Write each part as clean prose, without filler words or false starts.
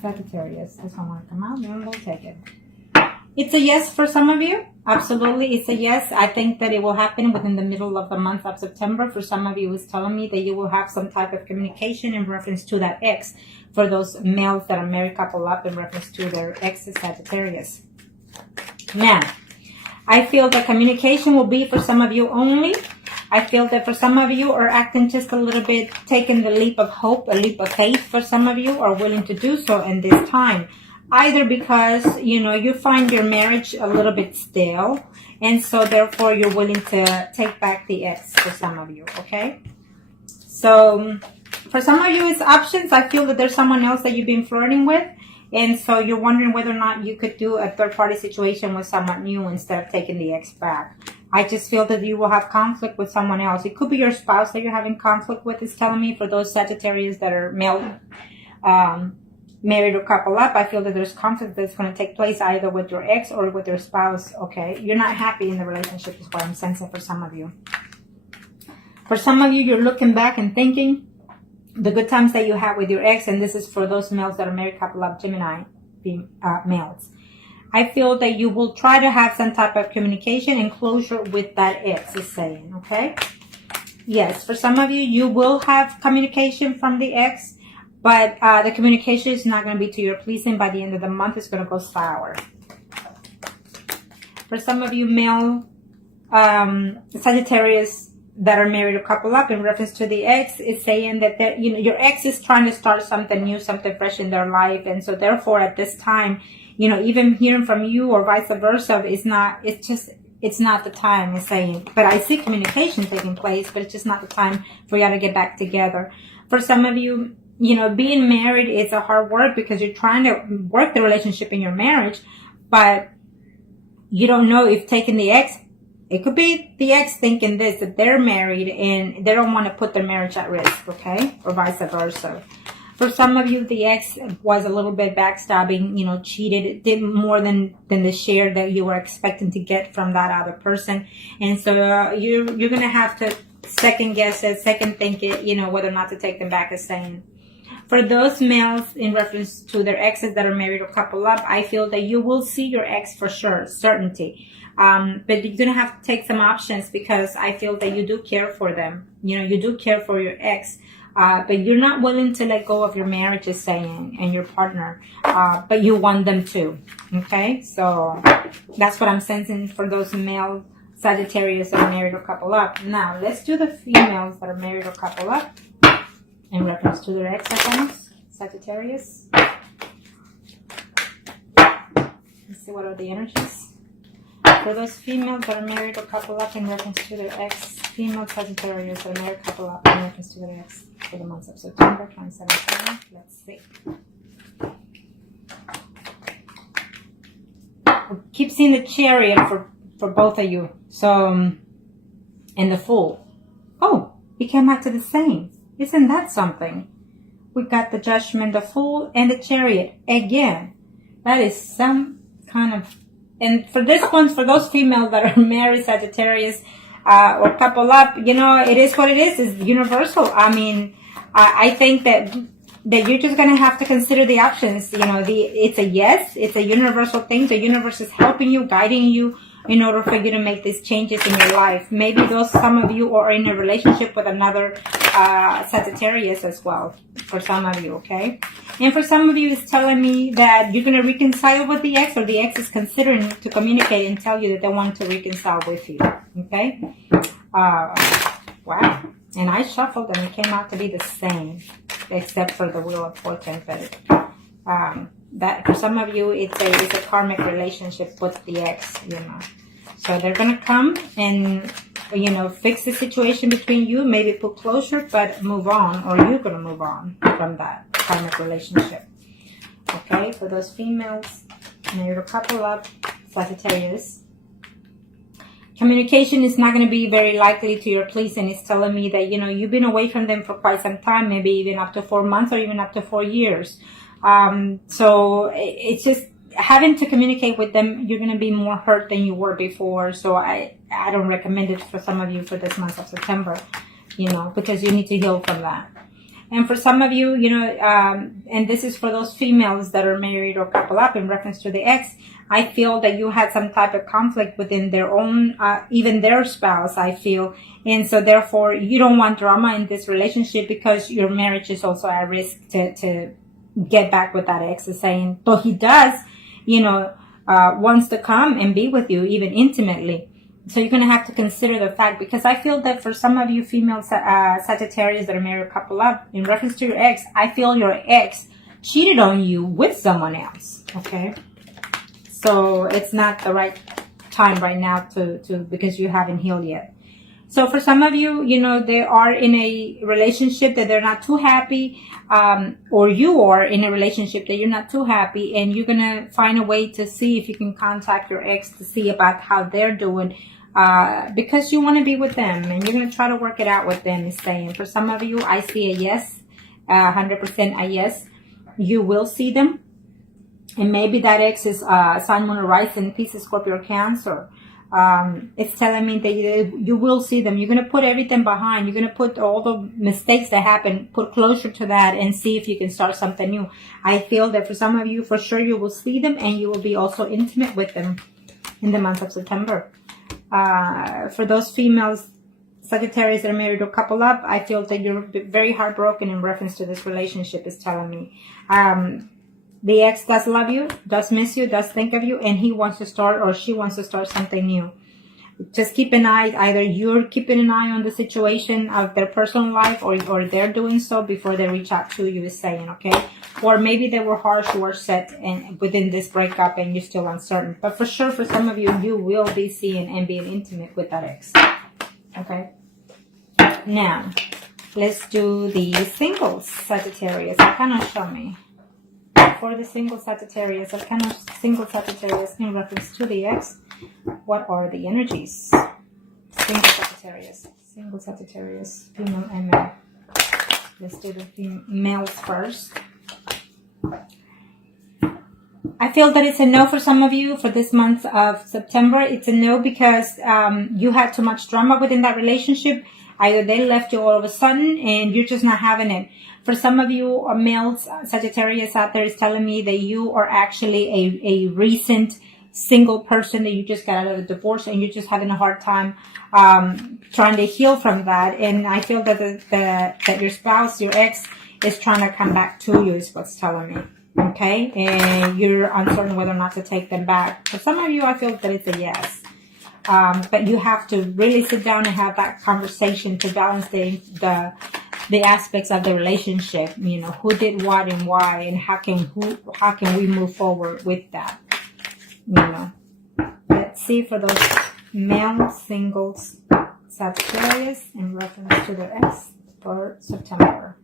Sagittarius. This one want to come out, and we'll take it. It's a yes for some of you. Absolutely, it's a yes. I think that it will happen within the middle of the month of September. For some of you, it's telling me that you will have some type of communication in reference to that ex. For those males that are married couple up, in reference to their ex Sagittarius. Now, I feel the communication will be for some of you only. I feel that for some of you are acting just a little bit, taking the leap of hope, a leap of faith. For some of you are willing to do so in this time. Either because, you know, you find your marriage a little bit stale, and so therefore you're willing to take back the ex for some of you, okay? So for some of you, it's options. I feel that there's someone else that you've been flirting with, and so you're wondering whether or not you could do a third-party situation with someone new instead of taking the ex back. I just feel that you will have conflict with someone else. It could be your spouse that you're having conflict with, is telling me, for those Sagittarius that are male, married or couple up. I feel that there's conflict that's going to take place either with your ex or with your spouse, okay? You're not happy in the relationship is what I'm sensing for some of you. For some of you, you're looking back and thinking the good times that you had with your ex, and this is for those males that are married couple up, Gemini males. I feel that you will try to have some type of communication and closure with that ex, is saying, okay? Yes, for some of you, you will have communication from the ex, but the communication is not going to be to your pleasing. By the end of the month, it's going to go sour. For some of you male Sagittarius that are married or couple up, in reference to the ex, is saying that you know, your ex is trying to start something new, something fresh in their life, and so therefore at this time, you know, even hearing from you or vice versa is not. It's not the time, it's saying. But I see communication taking place, but it's just not the time for y'all to get back together. For some of you, you know, being married is a hard work because you're trying to work the relationship in your marriage, but you don't know if taking the ex, it could be the ex thinking this, that they're married and they don't want to put their marriage at risk, okay? Or vice versa. For some of you, the ex was a little bit backstabbing, you know, cheated. It did more than the share that you were expecting to get from that other person. And so you're going to have to second guess it, second think it, you know, whether or not to take them back, as saying. For those males in reference to their exes that are married or couple up, I feel that you will see your ex for sure, certainty. But you're going to have to take some options because I feel that you do care for them. You know, you do care for your ex. But you're not willing to let go of your marriage, is saying, and your partner. But you want them to. Okay? So that's what I'm sensing for those male Sagittarius that are married or couple up. Now, let's do the females that are married or couple up in reference to their ex accounts. Sagittarius. Let's see what are the energies. For those females that are married or couple up in reference to their ex, female Sagittarius that are married couple up in reference to their ex for the months of September 2017. Let's see. I keep seeing the Chariot for both of you. So, and the Fool. Oh, it came out to the same. Isn't that something? We got the Judgment, the Fool, and the Chariot again. That is some kind of. And for this one, for those females that are married Sagittarius or couple up, you know, it is what it is. It's universal. I mean, I think that you're just going to have to consider the options. You know, it's a yes. It's a universal thing. The universe is helping you, guiding you in order for you to make these changes in your life. Maybe some of you are in a relationship with another Sagittarius as well. For some of you, okay? And for some of you, it's telling me that you're going to reconcile with the ex, or the ex is considering to communicate and tell you that they want to reconcile with you, okay? Wow. And I shuffled and it came out to be the same, except for the Wheel of Fortune. But that for some of you, it's a karmic relationship with the ex, you know. So they're going to come and, you know, fix the situation between you, maybe put closure, but move on, or you're going to move on from that karmic relationship. Okay, for those females, married or couple up, Sagittarius. Communication is not going to be very likely to your pleasing. It's telling me that, you know, you've been away from them for quite some time, maybe even up to 4 months or even up to 4 years. So it's just having to communicate with them. You're going to be more hurt than you were before. So I don't recommend it for some of you for this month of September, you know, because you need to heal from that. And for some of you, and this is for those females that are married or couple up in reference to the ex, I feel that you had some type of conflict within their own, even their spouse, I feel. And so therefore, you don't want drama in this relationship because your marriage is also at risk to get back with that ex, is saying, though he does, wants to come and be with you, even intimately. So you're going to have to consider the fact, because I feel that for some of you female Sagittarius that are married or couple up, in reference to your ex, I feel your ex cheated on you with someone else, okay? So it's not the right time right now because you haven't healed yet. So for some of you, they are in a relationship that they're not too happy, or you are in a relationship that you're not too happy, and you're going to find a way to see if you can contact your ex to see about how they're doing, because you want to be with them, and you're going to try to work it out with them, is saying. For some of you, I see a yes, 100% a yes. You will see them, and maybe that ex is Sun, Moon, or Rising, Pisces, Scorpio, or Cancer. It's telling me that you will see them. You're going to put everything behind. You're going to put all the mistakes that happen, put closure to that, and see if you can start something new. I feel that for some of you, for sure, you will see them, and you will be also intimate with them in the month of September. For those females, Sagittarius that are married or couple up, I feel that you're very heartbroken in reference to this relationship, is telling me. The ex does love you, does miss you, does think of you, and he wants to start, or she wants to start something new. Just keep an eye, either you're keeping an eye on the situation of their personal life, or they're doing so before they reach out to you, is saying, okay? Or maybe they were harsh words said and within this breakup and you're still uncertain. But for sure, for some of you, you will be seeing and being intimate with that ex, okay? Now, let's do the singles, Sagittarius. Kind of show me. For the single Sagittarius, single Sagittarius in reference to the ex, what are the energies? Single Sagittarius, female and male. Let's do the males first. I feel that it's a no for some of you for this month of September. It's a no because you had too much drama within that relationship. Either they left you all of a sudden and you're just not having it. For some of you males, Sagittarius out there, is telling me that you are actually a recent single person, that you just got out of a divorce and you're just having a hard time trying to heal from that. And I feel that that your spouse, your ex, is trying to come back to you, is what's telling me. Okay? And you're uncertain whether or not to take them back. For some of you, I feel that it's a yes. But you have to really sit down and have that conversation to balance the aspects of the relationship. Who did what and why, and how can we move forward with that? Let's see for those male singles Sagittarius in reference to their ex for September.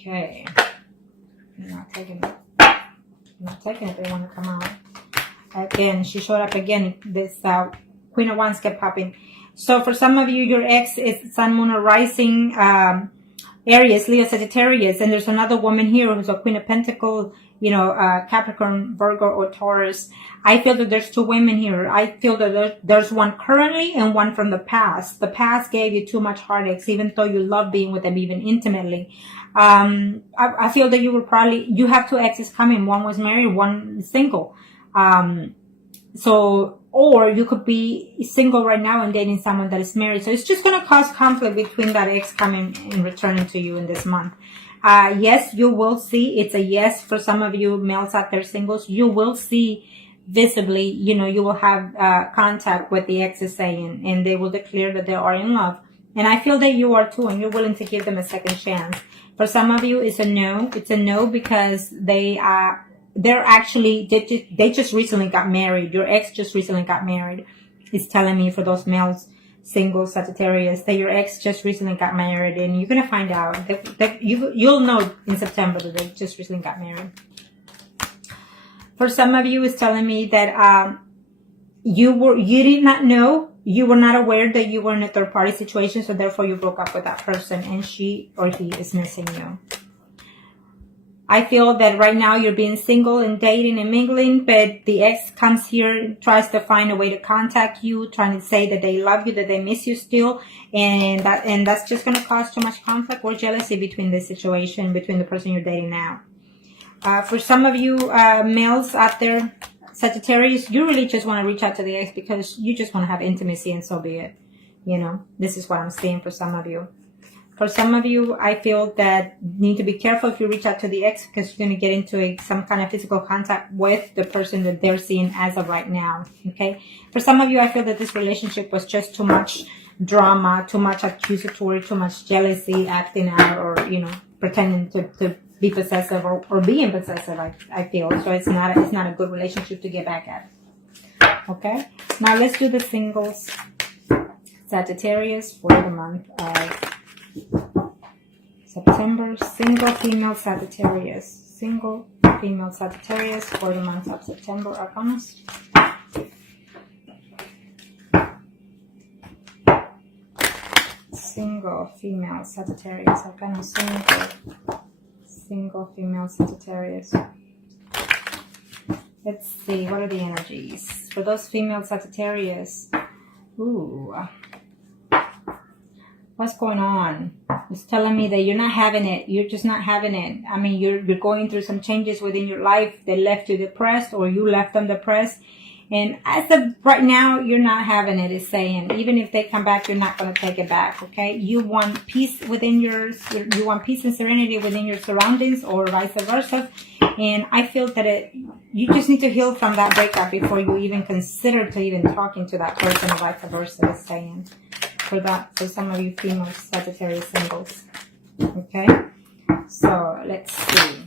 Okay. I'm not taking it. They want to come out. Again, she showed up again. This Queen of Wands kept popping. So for some of you, your ex is Sun, Moon, or Rising, Aries, Leo, Sagittarius. And there's another woman here who's a Queen of Pentacles, Capricorn, Virgo, or Taurus. I feel that there's two women here. I feel that there's one currently and one from the past. The past gave you too much heartaches, even though you love being with them, even intimately. I feel that you have two exes coming. One was married, one is single. Or you could be single right now and dating someone that is married. So it's just going to cause conflict between that ex coming and returning to you in this month. Yes, you will see. It's a yes for some of you males out there, singles. You will see visibly, you will have contact with the ex is saying, and they will declare that they are in love. And I feel that you are too, and you're willing to give them a second chance. For some of you, it's a no. It's a no because they just recently got married. Your ex just recently got married. It's telling me for those males, single Sagittarius, that your ex just recently got married, and you're gonna find out that you'll know in September that they just recently got married. For some of you, it's telling me that you did not know, you were not aware that you were in a third party situation, so therefore you broke up with that person, and she or he is missing you. I feel that right now you're being single and dating and mingling, but the ex comes here, tries to find a way to contact you, trying to say that they love you, that they miss you still, and that's just going to cause too much conflict or jealousy between this situation, between the person you're dating now. For some of you males out there, Sagittarius, you really just want to reach out to the ex because you just want to have intimacy, and so be it. You know, this is what I'm seeing for some of you. For some of you, I feel that you need to be careful if you reach out to the ex because you're going to get into some kind of physical contact with the person that they're seeing as of right now. Okay. For some of you, I feel that this relationship was just too much drama, too much accusatory, too much jealousy, acting out, or, you know, pretending to be possessive or being possessive. I feel so. It's not a good relationship to get back at. Okay. Now let's do the singles. Sagittarius for the month of September. Single female Sagittarius. Single female Sagittarius for the month of September. Arcanas. Single female Sagittarius. Arcana. Single female Sagittarius. Let's see. What are the energies for those female Sagittarius? Ooh. What's going on? It's telling me that you're not having it. You're just not having it. I mean, you're going through some changes within your life that left you depressed, or you left them depressed. And as of right now, you're not having it. It's saying, even if they come back, you're not going to take it back. Okay. You want peace within you want peace and serenity within your surroundings, or vice versa. And I feel that you just need to heal from that breakup before you even consider to even talking to that person, or vice versa. It's saying. For some of you female Sagittarius singles. Okay, so let's see.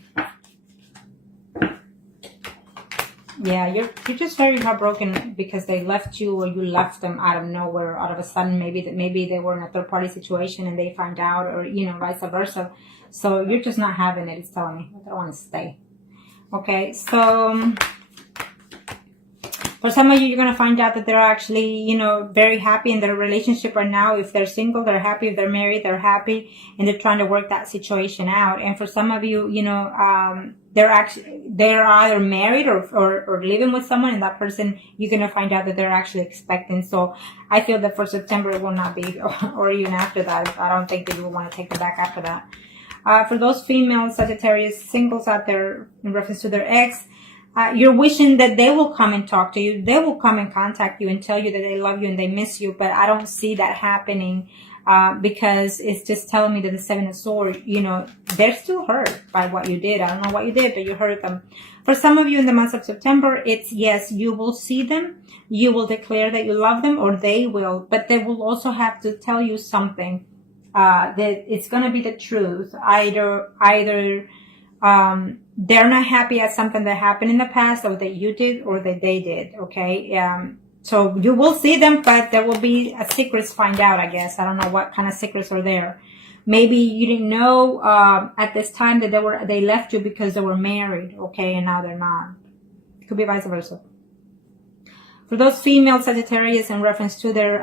Yeah, you're just very heartbroken because they left you, or you left them out of nowhere, out of a sudden. Maybe they were in a third party situation and they find out, or, you know, vice versa. So you're just not having it. It's telling me I don't want to stay. Okay, so for some of you, you're going to find out that they're actually, you know, very happy in their relationship right now. If they're single, they're happy. If they're married, they're happy. And they're trying to work that situation out. And for some of you, you know, they're either married or living with someone. And that person, you're going to find out that they're actually expecting. So I feel that for September, it will not be, or even after that. I don't think that you will want to take it back after that. For those female Sagittarius singles out there in reference to their ex, you're wishing that they will come and talk to you. They will come and contact you and tell you that they love you and they miss you. But I don't see that happening because it's just telling me that the Seven of Swords, you know, they're still hurt by what you did. I don't know what you did, but you hurt them. For some of you in the month of September, it's yes, you will see them. You will declare that you love them, or they will. But they will also have to tell you something that it's going to be the truth. Either they're not happy at something that happened in the past, or that you did, or that they did. Okay. So you will see them, but there will be a secrets find out, I guess. I don't know what kind of secrets are there. Maybe you didn't know, at this time that they left you because they were married. Okay. And now they're not. It could be vice versa. For those female Sagittarius in reference to their,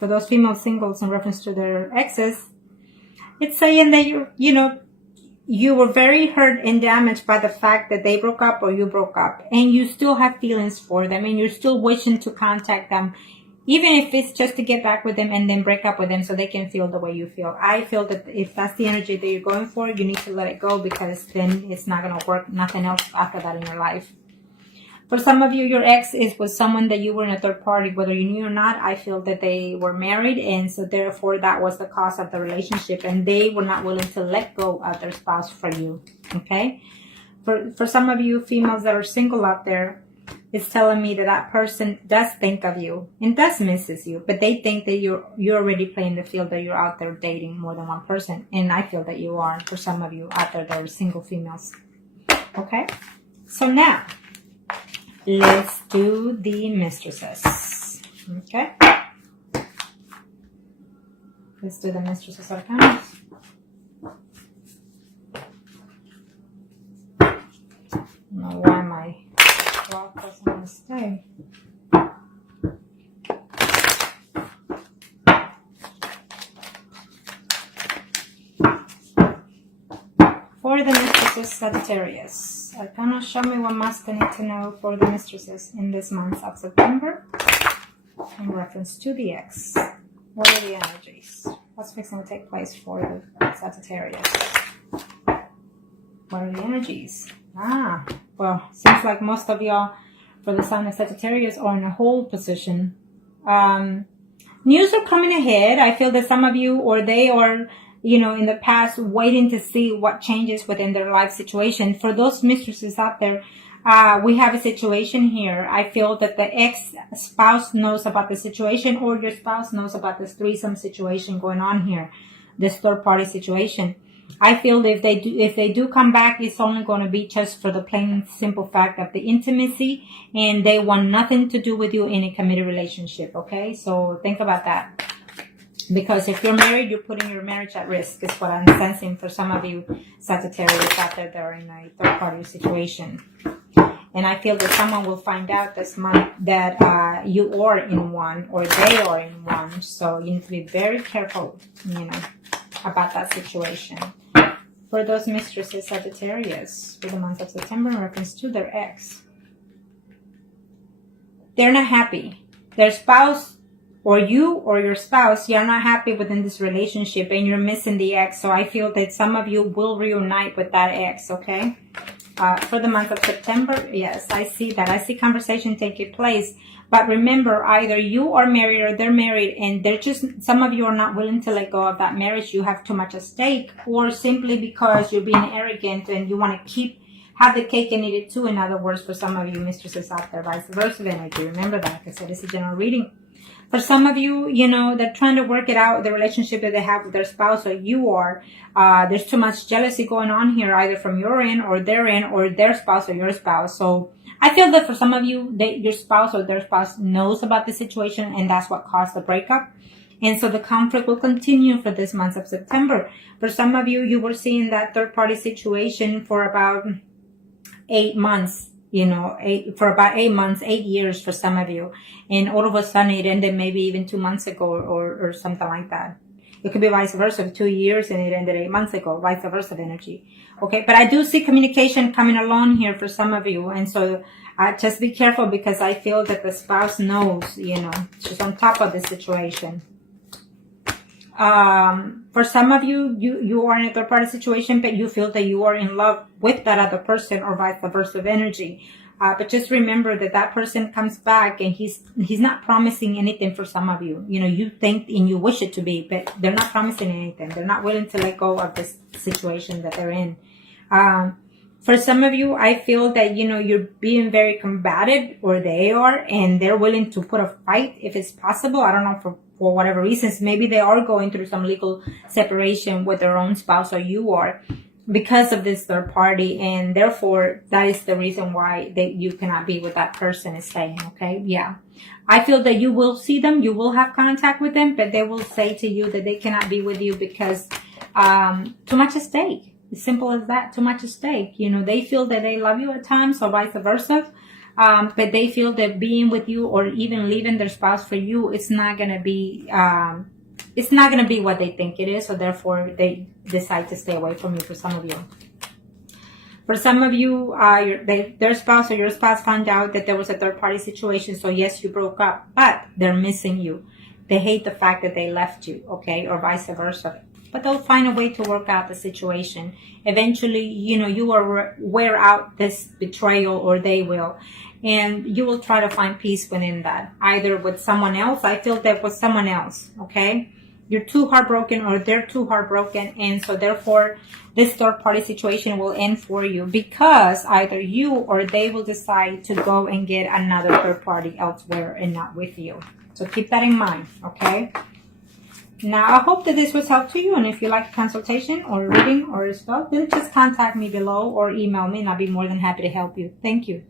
for those female singles in reference to their exes, it's saying that you were very hurt and damaged by the fact that they broke up or you broke up, and you still have feelings for them, and you're still wishing to contact them, even if it's just to get back with them and then break up with them so they can feel the way you feel. I feel that if that's the energy that you're going for, you need to let it go, because then it's not going to work. Nothing else after that in your life. For some of you, your ex is with someone that you were in a third party, whether you knew or not. I feel that they were married, and so therefore that was the cause of the relationship, and they were not willing to let go of their spouse for you. Okay. For some of you females that are single out there, it's telling me that that person does think of you and does misses you, but they think that you're already playing the field, that you're out there dating more than one person. And I feel that you are, for some of you out there that are single females. Okay. So now, let's do the mistresses. Okay. Let's do the mistresses arcana. I don't know why my clock doesn't want to stay. For the mistresses, Sagittarius. Arcana, show me what must I need to know for the mistresses in this month of September in reference to the ex. What are the energies? What's fixing to take place for the Sagittarius? What are the energies? Well, seems like most of y'all for the sign of Sagittarius are in a hold position. News are coming ahead. I feel that some of you, or they are, in the past, waiting to see what changes within their life situation. For those mistresses out there, we have a situation here. I feel that the ex-spouse knows about the situation, or your spouse knows about this threesome situation going on here, this third-party situation. I feel that if they do come back, it's only going to be just for the plain simple fact of the intimacy, and they want nothing to do with you in a committed relationship. Okay, so think about that, because if you're married, you're putting your marriage at risk, is what I'm sensing for some of you Sagittarius out there that are in a third-party situation. And I feel that someone will find out this month that you are in one, or they are in one. So you need to be very careful, about that situation. For those mistresses, Sagittarius, for the month of September in reference to their ex. They're not happy. Their spouse, or you or your spouse, you're not happy within this relationship, and you're missing the ex. So I feel that some of you will reunite with that ex, okay? For the month of September, yes, I see that. I see conversation taking place. But remember, either you are married or they're married, and they're just, some of you are not willing to let go of that marriage. You have too much at stake, or simply because you're being arrogant and you want to have the cake and eat it too. In other words, for some of you mistresses out there, vice versa energy. Remember that, like I said, it's a general reading. For some of you, they're trying to work it out, the relationship that they have with their spouse, or you are. There's too much jealousy going on here, either from your end or their end, or their spouse or your spouse. So I feel that for some of you, your spouse or their spouse knows about the situation, and that's what caused the breakup. And so the conflict will continue for this month of September. For some of you, you were seeing that third-party situation for about 8 months. For about 8 months, 8 years for some of you. And all of a sudden it ended maybe even 2 months ago or something like that. It could be vice versa, 2 years and it ended 8 months ago, vice versa energy. Okay, but I do see communication coming along here for some of you. And so just be careful, because I feel that the spouse knows, she's on top of the situation. For some of you, you are in a third party situation, but you feel that you are in love with that other person, or vice versa energy. But just remember that person comes back, and he's not promising anything for some of you. You think and you wish it to be, but they're not promising anything. They're not willing to let go of this situation that they're in. For some of you, I feel that, you're being very combative, or they are, and they're willing to put a fight if it's possible. I don't know, for whatever reasons. Maybe they are going through some legal separation with their own spouse, or you are, because of this third party, and therefore that is the reason why you cannot be with that person, is saying, okay? Yeah. I feel that you will see them, you will have contact with them, but they will say to you that they cannot be with you because too much at stake. As simple as that, too much at stake. They feel that they love you at times, or vice versa. But they feel that being with you, or even leaving their spouse for you, it's not going to be what they think it is. So therefore they decide to stay away from you, for some of you. For some of you, their spouse or your spouse found out that there was a third party situation. So yes, you broke up, but they're missing you. They hate the fact that they left you, okay, or vice versa. But they'll find a way to work out the situation. Eventually, you will wear out this betrayal, or they will. And you will try to find peace within that. Either with someone else. I feel that with someone else, okay? You're too heartbroken, or they're too heartbroken. And so therefore, this third party situation will end for you, because either you or they will decide to go and get another third party elsewhere and not with you. So keep that in mind, okay? Now, I hope that this was helpful to you, and if you like a consultation or reading or a spell, then just contact me below or email me, and I'll be more than happy to help you. Thank you.